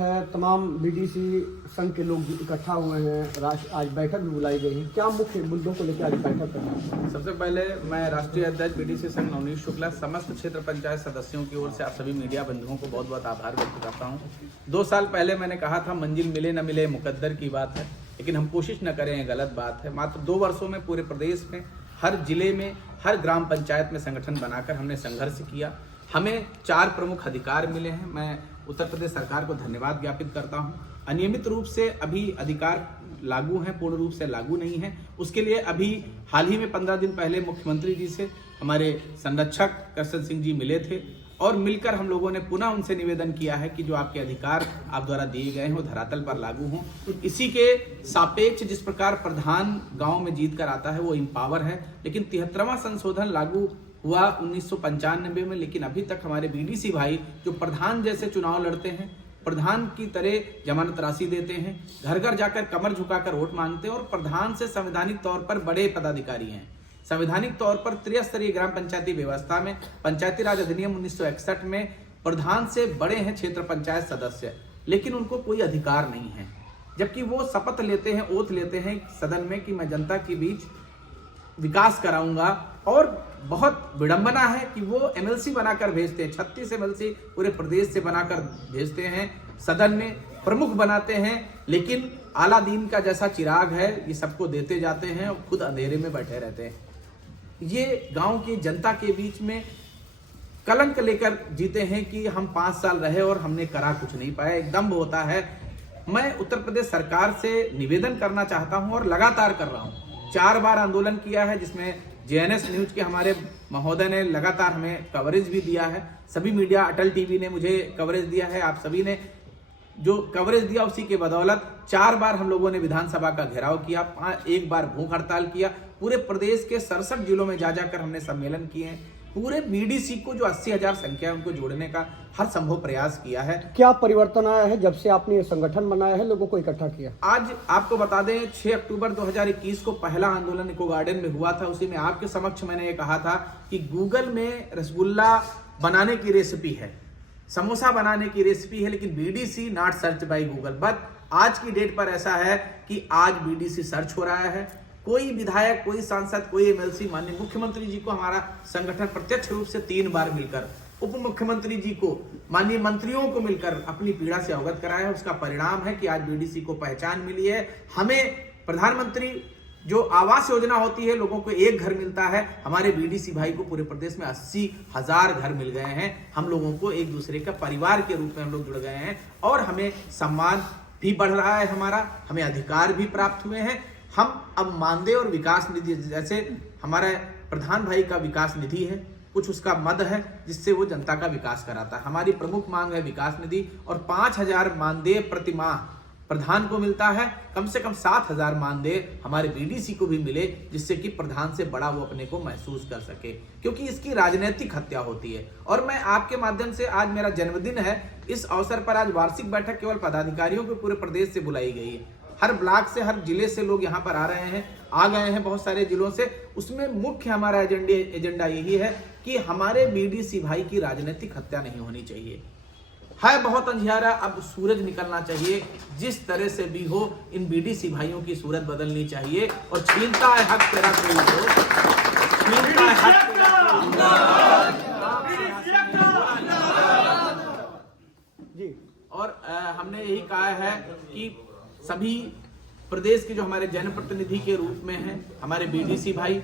तमाम बीडीसी संघ के लोग इकट्ठा हुए हैं। आज बैठक भी बुलाई गई है। क्या मुख्य मुद्दों को लेकर आज बैठक कर रहे हैं? सबसे पहले मैं राष्ट्रीय अध्यक्ष बीडीसी संघ नवनीत शुक्ला समस्त क्षेत्र पंचायत सदस्यों की ओर से आप सभी मीडिया बंधुओं को बहुत बहुत आभार व्यक्त करता हूं। 2 साल पहले मैंने कहा था मंजिल मिले न मिले मुकद्दर की बात है, लेकिन हम कोशिश न करें गलत बात है। मात्र 2 वर्षों में पूरे प्रदेश में हर जिले में हर ग्राम पंचायत में संगठन बनाकर हमने संघर्ष किया। हमें 4 प्रमुख अधिकार मिले हैं। मैं उत्तर प्रदेश सरकार को धन्यवाद ज्ञापित करता हूं। अनियमित रूप से अभी अधिकार लागू हैं, पूर्ण रूप से लागू नहीं है। उसके लिए अभी हाल ही में 15 दिन पहले मुख्यमंत्री जी से हमारे संरक्षक कृष्ण सिंह जी मिले थे और मिलकर हम लोगों ने पुनः उनसे निवेदन किया है कि जो आपके अधिकार आप द्वारा दिए गए हैं वो धरातल पर लागू हों। इसी के सापेक्ष जिस प्रकार प्रधान गांव में जीत कर आता है वो इम्पावर है, लेकिन 73वां संशोधन लागू हुआ 1995 में, लेकिन अभी तक हमारे बीडीसी भाई जो प्रधान जैसे चुनाव लड़ते हैं, प्रधान की तरह जमानत राशि देते हैं, घर घर जाकर कमर झुकाकर वोट मांगते हैं और प्रधान से संवैधानिक तौर पर बड़े पदाधिकारी हैं। संवैधानिक तौर पर त्रिस्तरीय ग्राम पंचायती व्यवस्था में पंचायती राज अधिनियम 1961 में प्रधान से बड़े हैं क्षेत्र पंचायत सदस्य, लेकिन उनको कोई अधिकार नहीं है। जबकि वो शपथ लेते हैं, ओथ लेते हैं सदन में कि मैं जनता के बीच विकास कराऊंगा, और बहुत विडंबना है कि वो एमएलसी बनाकर भेजते हैं। 36 एमएलसी पूरे प्रदेश से बनाकर भेजते हैं, सदन में प्रमुख बनाते हैं, लेकिन अलादीन का जैसा चिराग है ये सबको देते जाते हैं और खुद अंधेरे में बैठे रहते हैं। ये गांव की जनता के बीच में कलंक लेकर जीते हैं कि हम 5 साल रहे और हमने करा कुछ नहीं पाया। एक दम्भ होता है। मैं उत्तर प्रदेश सरकार से निवेदन करना चाहता हूं और लगातार कर रहा हूं। 4 बार आंदोलन किया है, जिसमें जेएनएस न्यूज के हमारे महोदय ने लगातार हमें कवरेज भी दिया है। सभी मीडिया, अटल टीवी ने मुझे कवरेज दिया है। आप सभी ने जो कवरेज दिया उसी के बदौलत 4 बार हम लोगों ने विधानसभा का घेराव किया, 1 बार भूख हड़ताल किया। पूरे प्रदेश के 67 जिलों में जा जाकर हमने सम्मेलन किए हैं। पूरे बीडीसी को जो 80,000 संख्या है उनको जोड़ने का हर संभव प्रयास किया है। क्या परिवर्तन आया है जब से आपने ये संगठन बनाया है, लोगों को इकट्ठा किया? आज आपको बता दें 6 अक्टूबर 2021 को पहला आंदोलन इको गार्डन में हुआ था। उसी में आपके समक्ष मैंने ये कहा था कि गूगल में रसगुल्ला बनाने की रेसिपी है, समोसा बनाने की रेसिपी है, लेकिन BDC not search by Google. But आज की डेट पर ऐसा है कि आज बीडीसी सर्च हो रहा है। कोई विधायक, कोई सांसद, कोई एमएलसी माननीय मुख्यमंत्री जी को हमारा संगठन प्रत्यक्ष रूप से 3 बार मिलकर, उप मुख्यमंत्री जी को, माननीय मंत्रियों को मिलकर अपनी पीड़ा से अवगत कराया है। उसका परिणाम है कि आज बीडीसी को पहचान मिली है। हमें प्रधानमंत्री जो आवास योजना होती है, लोगों को 1 घर मिलता है, हमारे बीडीसी भाई को पूरे प्रदेश में 80,000 घर मिल गए हैं। हम लोगों को एक दूसरे का परिवार के रूप में हम लोग जुड़ गए हैं और हमें सम्मान भी बढ़ रहा है, हमारा हमें अधिकार भी प्राप्त हुए हैं। हम अब मानदेय और विकास निधि, जैसे हमारे प्रधान भाई का विकास निधि है, कुछ उसका मद है जिससे वो जनता का विकास कराता है। हमारी प्रमुख मांग है विकास निधि, और 5,000 मानदेय प्रति माह प्रधान को मिलता है। कम से कम 7,000 मानदेय हमारे बीडीसी को भी मिले, जिससे कि प्रधान से बड़ा वो अपने को महसूस कर सके, क्योंकि इसकी राजनीतिक हत्या होती है। और मैं आपके माध्यम से, आज मेरा जन्मदिन है, इस अवसर पर आज वार्षिक बैठक केवल पदाधिकारियों को पूरे प्रदेश से बुलाई गई है। हर ब्लॉक से, हर जिले से लोग यहाँ पर आ रहे हैं, आ गए हैं बहुत सारे जिलों से। उसमें मुख्य हमारा एजेंडा यही है कि हमारे बीडीसी भाई की राजनीतिक हत्या नहीं होनी चाहिए। है बहुत अंधियारा, अब सूरज निकलना चाहिए। जिस तरह से भी हो इन बीडीसी भाइयों की सूरत बदलनी चाहिए। और छीनता है हक तेरा कोई हो, छीनता है हक जी। और हमने यही कहा है कि सभी प्रदेश के जो हमारे जनप्रतिनिधि के रूप में हैं हमारे बीडीसी भाई,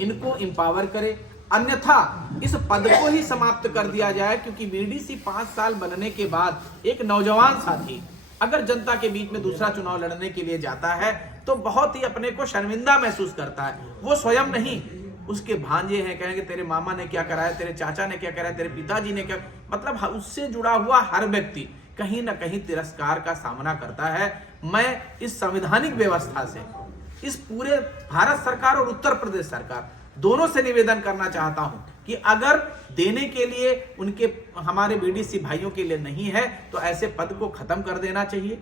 इनको एम्पावर करे, अन्यथा इस पद को ही समाप्त कर दिया जाए। क्योंकि बीडीसी 5 साल बनने के बाद एक नौजवान साथी अगर जनता के बीच में दूसरा चुनाव लड़ने के लिए जाता है तो बहुत ही अपने को शर्मिंदा महसूस करता है। वो स्वयं नहीं, उसके भांजे हैं, कहेंगे तेरे मामा ने क्या कराया, तेरे चाचा ने क्या कराया, तेरे पिताजी ने क्या, मतलब उससे जुड़ा हुआ हर व्यक्ति कहीं ना कहीं तिरस्कार का सामना करता है। मैं इस संवैधानिक व्यवस्था से, इस पूरे भारत सरकार और उत्तर प्रदेश सरकार दोनों से निवेदन करना चाहता हूं कि अगर देने के लिए उनके, हमारे बीडीसी भाइयों के लिए नहीं है तो ऐसे पद को खत्म कर देना चाहिए।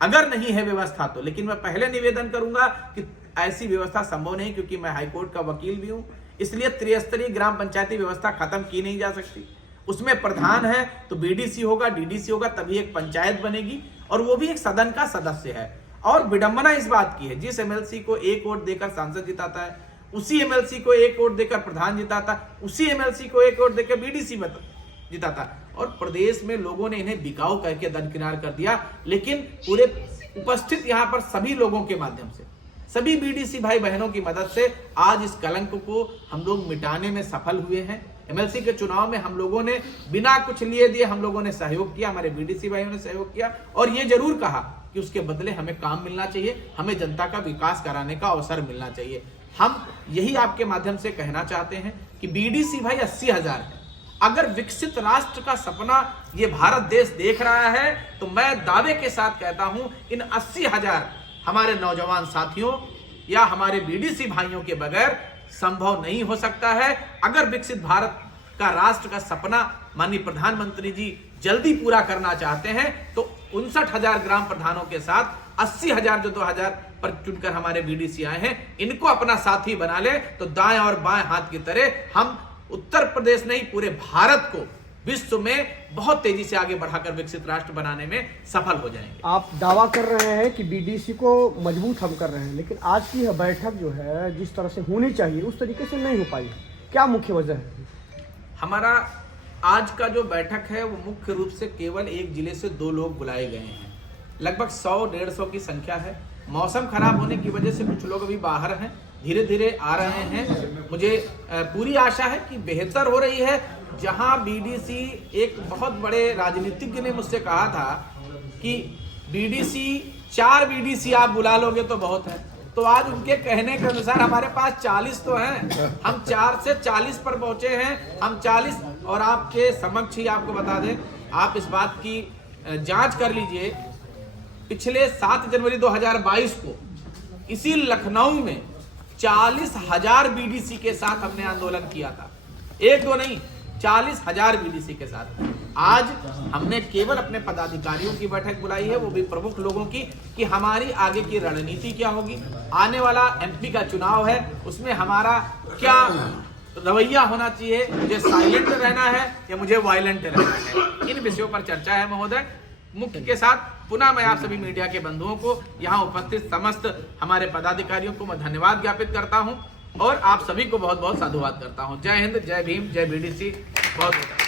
अगर नहीं है व्यवस्था तो, लेकिन मैं पहले निवेदन करूंगा कि ऐसी व्यवस्था संभव नहीं, क्योंकि मैं हाईकोर्ट का वकील भी हूं, इसलिए त्रिस्तरीय ग्राम पंचायती व्यवस्था खत्म की नहीं जा सकती। उसमें प्रधान है तो बीडीसी होगा, डीडीसी होगा, तभी एक पंचायत बनेगी और वो भी एक सदन का सदस्य है। और विडंबना इस बात की है, जिस एमएलसी को 1 वोट देकर सांसद जिताता है, उसी एमएलसी को 1 वोट देकर प्रधान जिताता, उसी एमएलसी को 1 वोट देकर बीडीसी जिताता। और प्रदेश में लोगों ने इन्हें बिकाऊ करके दरकिनार कर दिया। लेकिन पूरे उपस्थित यहाँ पर सभी लोगों के माध्यम से, सभी बीडीसी भाई बहनों की मदद से आज इस कलंक को हम लोग मिटाने में सफल हुए हैं। एमएलसी के चुनाव में हम लोगों ने बिना कुछ लिए दिए हम लोगों ने सहयोग किया, हमारे बीडीसी भाइयों ने सहयोग किया और ये जरूर कहा कि उसके बदले हमें काम मिलना चाहिए, हमें जनता का विकास कराने का अवसर मिलना चाहिए। हम यही आपके माध्यम से कहना चाहते हैं कि बीडीसी भाई 80,000 है। अगर विकसित राष्ट्र का सपना ये भारत देश देख रहा है तो मैं दावे के साथ कहता हूं इन 80,000 हमारे नौजवान साथियों या हमारे बीडीसी भाइयों के बगैर संभव नहीं हो सकता है। अगर विकसित भारत का राष्ट्र का सपना माननीय प्रधानमंत्री जी जल्दी पूरा करना चाहते हैं तो 59,000 ग्राम प्रधानों के साथ 80,000 जो 2000 पर चुनकर हमारे बीडीसी आए हैं, इनको अपना साथी बना ले तो दाएं और बाएं हाथ की तरह हम उत्तर प्रदेश नहीं पूरे भारत को विश्व में बहुत तेजी से आगे बढ़ाकर विकसित राष्ट्र बनाने में सफल हो जाएंगे। आप दावा कर रहे हैं कि बीडीसी को मजबूत हम कर रहे हैं, लेकिन आज की यह बैठक जो है जिस तरह से होनी चाहिए उस तरीके से नहीं हो पाई, क्या मुख्य वजह है? हमारा आज का जो बैठक है वो मुख्य रूप से केवल एक जिले से 2 लोग बुलाए गए हैं। लगभग 100-150 की संख्या है। मौसम खराब होने की वजह से कुछ लोग अभी बाहर हैं, धीरे धीरे आ रहे हैं। मुझे पूरी आशा है कि बेहतर हो रही है। जहां बीडीसी, एक बहुत बड़े राजनीतिज्ञ ने मुझसे कहा था कि बीडीसी 4 बीडीसी आप बुला लोगे तो बहुत है, तो आज उनके कहने के अनुसार हमारे पास 40 तो हैं। हम 4 से 40 पर पहुंचे हैं। हम 40 और आपके समक्ष ही आपको बता दें, आप इस बात की जांच कर लीजिए, पिछले 7 जनवरी 2022 को इसी लखनऊ में 40,000 बीडीसी के साथ हमने आंदोलन किया था। 1-2 नहीं, 40,000 बीडीसी के साथ। आज हमने केवल अपने पदाधिकारियों की बैठक बुलाई है, वो भी प्रमुख लोगों की, कि हमारी आगे की रणनीति क्या होगी। आने वाला एमपी का चुनाव है, उसमें हमारा क्या रवैया होना चाहिए, मुझे साइलेंट रहना है या मुझे वायलेंट रहना है, इन विषयों पर चर्चा है महोदय। मुख्य के साथ पुनः मैं आप सभी मीडिया के बंधुओं को, यहाँ उपस्थित समस्त हमारे पदाधिकारियों को मैं धन्यवाद ज्ञापित करता हूँ और आप सभी को बहुत बहुत साधुवाद करता हूँ। जय हिंद, जय भीम, जय बीडीसी। बहुत बहुत